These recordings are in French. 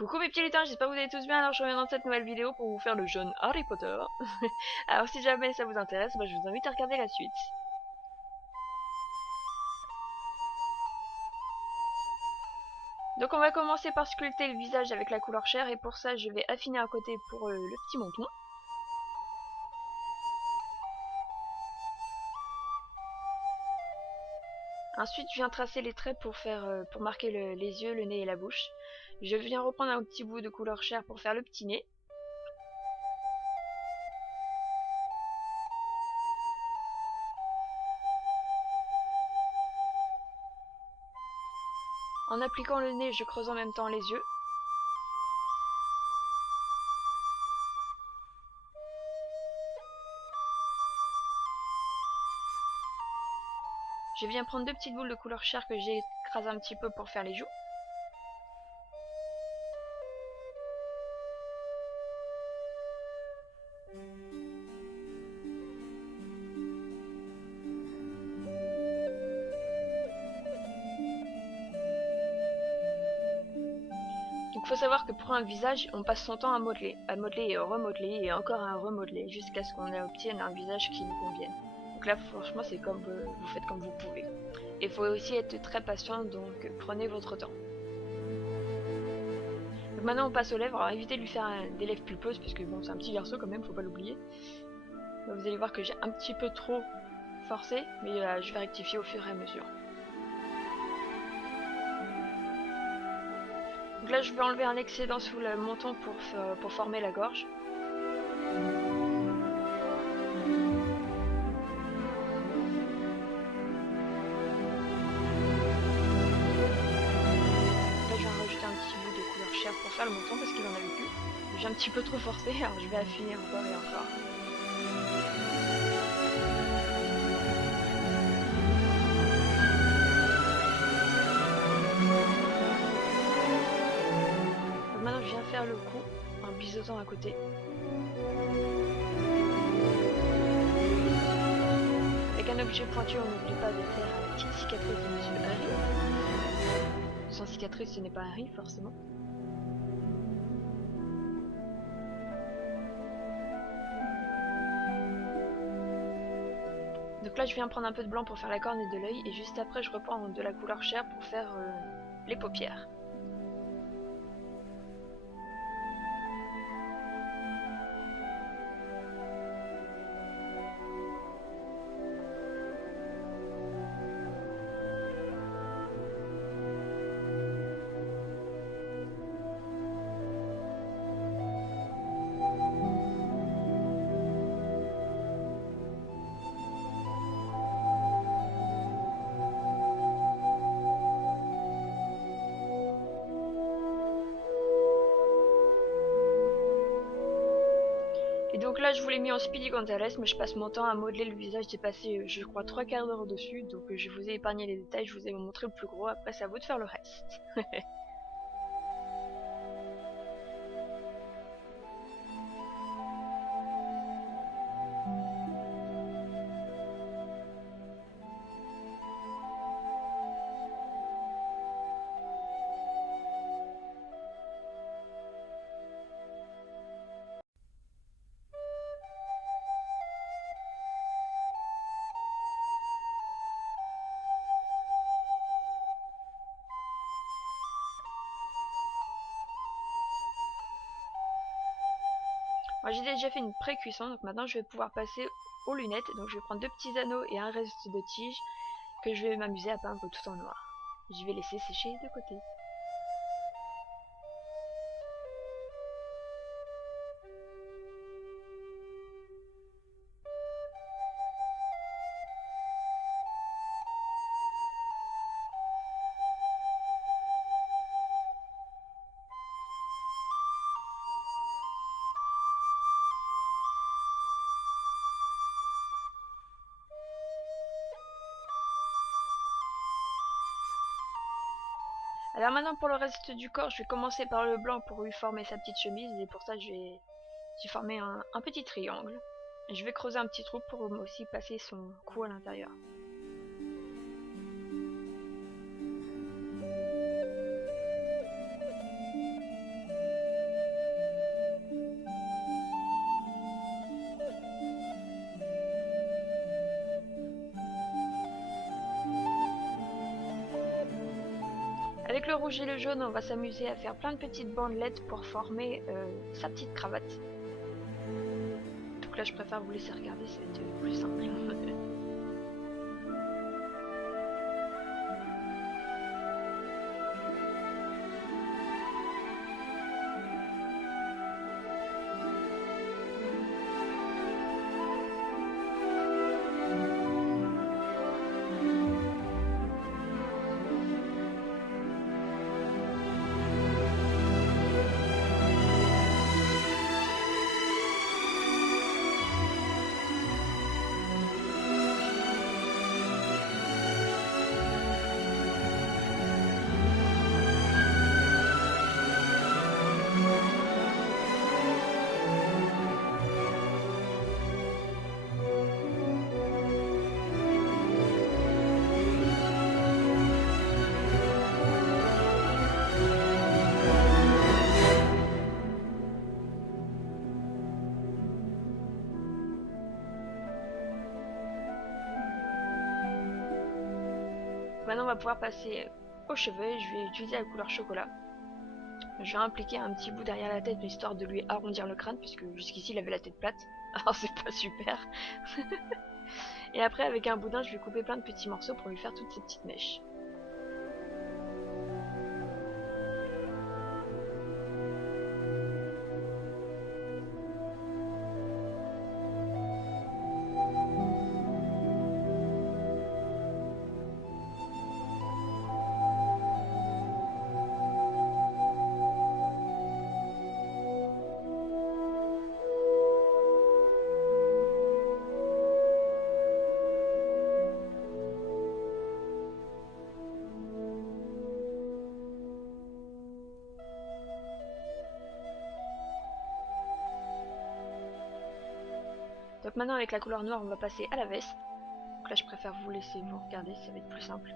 Coucou mes petits lutins, j'espère que vous allez tous bien. Alors je reviens dans cette nouvelle vidéo pour vous faire le jeune Harry Potter. Alors si jamais ça vous intéresse, je vous invite à regarder la suite. Donc on va commencer par sculpter le visage avec la couleur chair et pour ça je vais affiner à côté pour le petit menton. Ensuite je viens tracer les traits pour marquer les yeux, le nez et la bouche. Je viens reprendre un petit bout de couleur chair pour faire le petit nez. En appliquant le nez, je creuse en même temps les yeux. Je viens prendre deux petites boules de couleur chair que j'ai écrasées un petit peu pour faire les joues. Donc faut savoir que pour un visage, on passe son temps à modeler et à remodeler et encore à remodeler jusqu'à ce qu'on obtienne un visage qui nous convienne. Donc là franchement c'est comme vous faites comme vous pouvez. Et il faut aussi être très patient, donc prenez votre temps. Donc maintenant on passe aux lèvres. Alors évitez de lui faire des lèvres pulpeuses parce que bon c'est un petit garçon quand même, faut pas l'oublier. Vous allez voir que j'ai un petit peu trop forcé, mais je vais rectifier au fur et à mesure. Donc là je vais enlever un excédent sous le menton pour former la gorge. Pour faire le menton parce qu'il en avait plus. J'ai un petit peu trop forcé, alors je vais affiner encore et encore. Donc maintenant je viens faire le cou en biseautant à côté. Avec un objet pointu, on n'oublie pas de faire la petite cicatrice de Monsieur Harry. Sans cicatrice, ce n'est pas Harry forcément. Donc là je viens prendre un peu de blanc pour faire la corne et de l'œil et juste après je reprends de la couleur chair pour faire les paupières. Et donc là je vous l'ai mis en Speedy Gonzales, mais je passe mon temps à modeler le visage. J'ai passé je crois 3/4 d'heure dessus, donc je vous ai épargné les détails, je vous ai montré le plus gros, après c'est à vous de faire le reste. Moi j'ai déjà fait une pré-cuisson, donc maintenant je vais pouvoir passer aux lunettes. Donc je vais prendre deux petits anneaux et un reste de tige que je vais m'amuser à peindre tout en noir. Je vais laisser sécher de côté. Alors maintenant pour le reste du corps, je vais commencer par le blanc pour lui former sa petite chemise et pour ça j'ai formé un petit triangle. Je vais creuser un petit trou pour aussi passer son cou à l'intérieur. le rouge et le jaune, on va s'amuser à faire plein de petites bandelettes pour former sa petite cravate. Donc là je préfère vous laisser regarder, ça va être plus simple. Maintenant on va pouvoir passer aux cheveux. Je vais utiliser la couleur chocolat. Je vais impliquer un petit bout derrière la tête histoire de lui arrondir le crâne parce que jusqu'ici il avait la tête plate. Alors c'est pas super. Et après avec un boudin je vais couper plein de petits morceaux pour lui faire toutes ces petites mèches. Donc maintenant avec la couleur noire on va passer à la veste. Donc là je préfère vous laisser vous regarder, ça va être plus simple.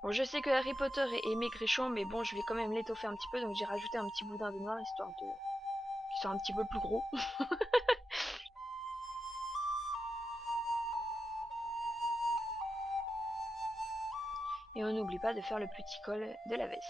Bon, je sais que Harry Potter est maigrichon, mais bon, je vais quand même l'étoffer un petit peu, donc j'ai rajouté un petit boudin de noir, histoire de qu'il soit un petit peu plus gros. Et on n'oublie pas de faire le petit col de la veste.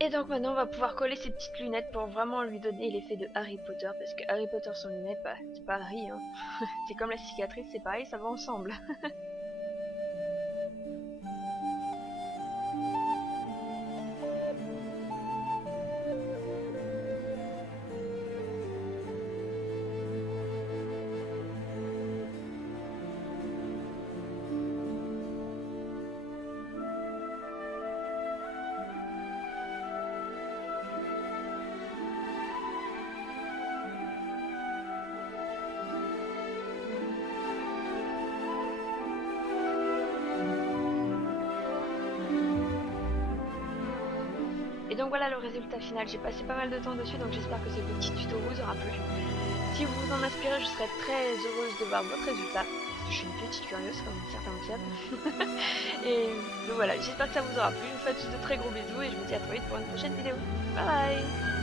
Et donc maintenant on va pouvoir coller ses petites lunettes pour vraiment lui donner l'effet de Harry Potter, parce que Harry Potter sans lunettes, bah c'est pas Harry hein. C'est comme la cicatrice, c'est pareil, ça va ensemble. Et donc voilà le résultat final, j'ai passé pas mal de temps dessus, donc j'espère que ce petit tuto vous aura plu. Si vous vous en inspirez, je serais très heureuse de voir votre résultat, parce que je suis une petite curieuse comme certains me savent. Et donc voilà, j'espère que ça vous aura plu, je vous fais tous de très gros bisous et je vous dis à très vite pour une prochaine vidéo. Bye bye.